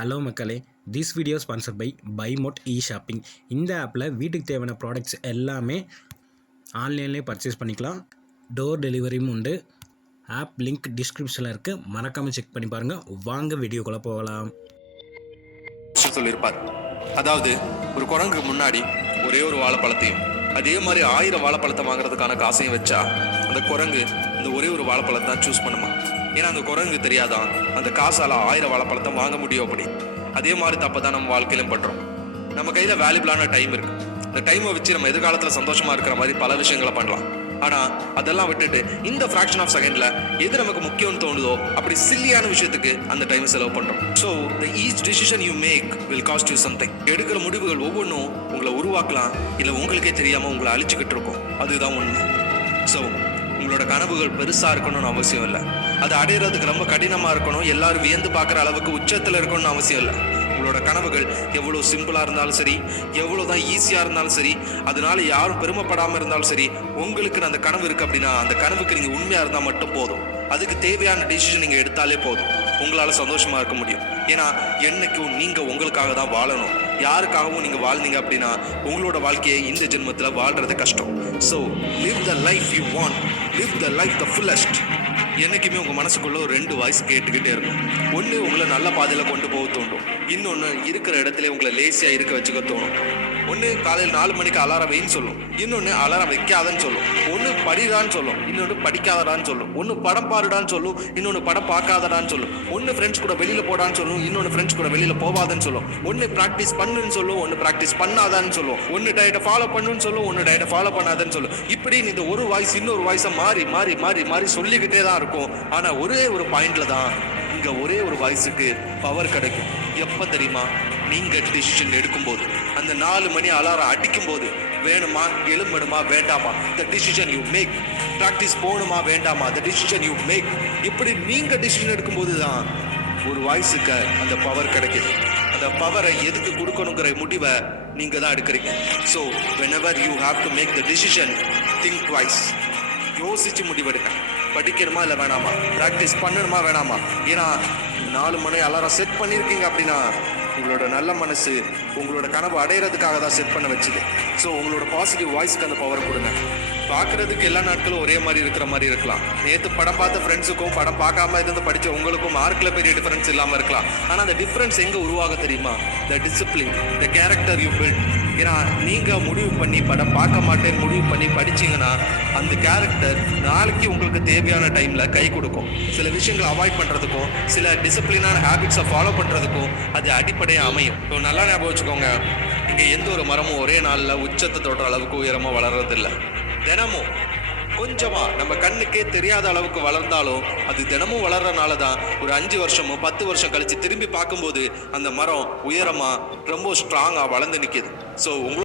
Hello மக்களே, this video sponsored by பைமோட் shopping. இந்த ஆப்பில் வீட்டுக்கு தேவையான ப்ராடக்ட்ஸ் எல்லாமே ஆன்லைன்லேயே பர்ச்சேஸ் பண்ணிக்கலாம். டோர் டெலிவரியும் உண்டு. ஆப் லிங்க் டிஸ்கிரிப்ஷனில் இருக்குது, மறக்காமல் செக் பண்ணி பாருங்கள். வாங்க வீடியோக்குள்ளே போகலாம். சொல்லியிருப்பார், அதாவது ஒரு குரங்குக்கு முன்னாடி ஒரே ஒரு வாழைப்பழத்தையும் அதே மாதிரி 1000 வாழைப்பழத்தை வாங்குறதுக்கான காசையும் வச்சா அந்த குரங்கு இந்த ஒரே ஒரு வாழைப்பழத்தை தான் சூஸ் பண்ணுமா. ஏன்னா அந்த குரங்கு தெரியாதான் அந்த காசால் 1000 வாழைப்பழத்தை வாங்க முடியும் அப்படி. அதே மாதிரி தப்பை தான் நம்ம வாழ்க்கையிலும் பண்ணுறோம். நம்ம கையில் வேல்யூபிளான டைம் இருக்கு. அந்த டைமை வச்சு நம்ம எதிர்காலத்தில் சந்தோஷமா இருக்கிற மாதிரி பல விஷயங்களை பண்ணலாம். ஆனால் அதெல்லாம் விட்டுட்டு இந்த ஃப்ராக்ஷன் ஆஃப் செகண்ட்ல எது நமக்கு முக்கியம்னு தோணுதோ அப்படி சில்லியான விஷயத்துக்கு அந்த டைம் செலவு பண்ணுறோம். So each decision you make will cost you something. எடுக்கிற முடிவுகள் ஒவ்வொன்றும் உங்களை உருவாக்கலாம், இல்லை உங்களுக்கே தெரியாமல் உங்களை அழிச்சுக்கிட்டு இருக்கும். அதுதான் உண்மை. ஸோ உங்களோட கனவுகள் பெருசாக இருக்கணும்னு அவசியம் இல்லை. அதை அடையிறதுக்கு ரொம்ப கடினமாக இருக்கணும், எல்லாரும் வியந்து பார்க்குற அளவுக்கு உச்சத்தில் இருக்கணும்னு அவசியம் இல்லை. உங்களோட கனவுகள் எவ்வளோ சிம்பிளாக இருந்தாலும் சரி, எவ்வளோ தான் ஈஸியாக இருந்தாலும் சரி, அதனால யாரும் பெருமைப்படாமல் இருந்தாலும் சரி, உங்களுக்கு அந்த கனவு இருக்குது அப்படின்னா அந்த கனவுக்கு நீங்கள் உண்மையாக இருந்தால் மட்டும் போதும். அதுக்கு தேவையான டிசிஷன் நீங்கள் எடுத்தாலே போதும். உங்களால் சந்தோஷமாக இருக்க முடியும். ஏன்னா என்னைக்கும் நீங்கள் உங்களுக்காக தான் வாழணும். யாருக்காகவும் நீங்கள் வாழ்ந்தீங்க அப்படின்னா உங்களோட வாழ்க்கையை இந்த ஜென்மத்தில் வாழ்கிறது கஷ்டம். So live the life you want, live the life the fullest. என்றைக்குமே உங்கள் மனசுக்குள்ளே ஒரு 2 வாய்ஸ் கேட்டுக்கிட்டே இருக்கும். ஒன்று உங்களை நல்ல பாதையில் கொண்டு போக தோணும், இன்னொன்று இருக்கிற இடத்துல உங்களை லேசியாக இருக்க வச்சுக்க தோணும். ஒன்று காலையில் 4 மணிக்கு அலாரம் வைன்னு சொல்லும், இன்னொன்று அலாரம் வைக்காதன்னு சொல்லும். ஒன்று படிடான்னு சொல்லும், இன்னொன்று படிக்காதடான்னு சொல்லும். ஒன்று படம் பாருடான்னு சொல்லும், இன்னொன்று படம் பார்க்காதடான்னு சொல்லும். ஒன்று ஃப்ரெண்ட்ஸ் கூட வெளியில் போடான்னு சொல்லும், இன்னொன்று ஃப்ரெண்ட்ஸ் கூட வெளியில் போகாதன்னு சொல்லும். ஒன்று ப்ராக்டிஸ் பண்ணுன்னு சொல்லும், ஒன்று ப்ராக்டிஸ் பண்ணாதான்னு சொல்லும். ஒன்று டயட்டை ஃபாலோ பண்ணுன்னு சொல்லும், ஒன்று டயட்டை ஃபாலோ பண்ணாதான்னு சொல்லும். இப்படி இந்த ஒரு வாய்ஸ் இன்னொரு வாய்ஸை மாறி மாறி மாறி மாறி சொல்லிக்கிட்டே தான் இருக்கும். ஆனால் ஒரே ஒரு பாயிண்ட்ல தான் இங்கே ஒரே ஒரு வாய்ஸுக்கு பவர் கிடைக்கும். எப்போ தெரியுமா? நீங்கள் டிசிஷன் எடுக்கும்போது, அந்த 4 மணி அலாரம் அடிக்கும்போது, வேணுமா எழும்பணுமா வேண்டாமா, the decision you make. Practice போகணுமா வேண்டாமா, த டிசிஷன் யூ மேக். இப்படி நீங்கள் டிசிஷன் எடுக்கும்போது தான் ஒரு வாய்ஸுக்கு அந்த பவர் கிடைக்குது. அந்த பவரை எதுக்கு கொடுக்கணுங்கிற முடிவை நீங்கள் தான் எடுக்கிறீங்க. So whenever you have to make the decision, think twice. யோசிச்சு முடிவெடுங்க. படிக்கணுமா இல்லை வேணாமா, ப்ராக்டிஸ் பண்ணணுமா வேணாமா. ஏன்னா 4 மணி அலாரம் செட் பண்ணியிருக்கீங்க அப்படின்னா உங்களோட நல்ல மனசு உங்களோட கனவு அடையிறதுக்காக தான் செட் பண்ண வச்சுது. ஸோ உங்களோட பாசிட்டிவ் வாய்ஸ்க்கு அந்த பவர் கொடுங்க. பார்க்குறதுக்கு எல்லா நாட்களும் ஒரே மாதிரி இருக்கிற மாதிரி இருக்கலாம். நேற்று படம் பார்த்த ஃப்ரெண்ட்ஸுக்கும் படம் பார்க்காம இருந்து படித்த உங்களுக்கும் மார்க்கில் பெரிய டிஃப்ரென்ஸ் இல்லாமல் இருக்கலாம். ஆனால் அந்த டிஃப்ரென்ஸ் எங்கே உருவாக தெரியுமா? The discipline, the character you build. ஏன்னா நீங்கள் முடிவு பண்ணி படம் பார்க்க மாட்டேன்னு முடிவு பண்ணி படிச்சிங்கன்னா அந்த கேரக்டர் நாளைக்கு உங்களுக்கு தேவையான டைமில் கை கொடுக்கும். சில விஷயங்களை அவாய்ட் பண்ணுறதுக்கும் சில டிசிப்ளினான ஹேபிட்ஸை ஃபாலோ பண்ணுறதுக்கும் அது அடிப்படையாக அமையும். இப்போ நல்லா ஞாபகம் வச்சுக்கோங்க, இங்கே எந்த ஒரு மரமும் ஒரே நாளில் உச்சத்தை தொடுற அளவுக்கு உயரமாக வளர்றதில்லை. தினமும் கொஞ்சமா நம்ம கண்ணுக்கே தெரியாத அளவுக்கு வளர்ந்தாலும் அது தினமும் வளர்றதுனால தான் ஒரு 5 வருஷமோ 10 வருஷம் கழிச்சு திரும்பி பார்க்கும்போது அந்த மரம் உயரமா ரொம்ப ஸ்ட்ராங்கா வளர்ந்து நிற்கிது. ஸோ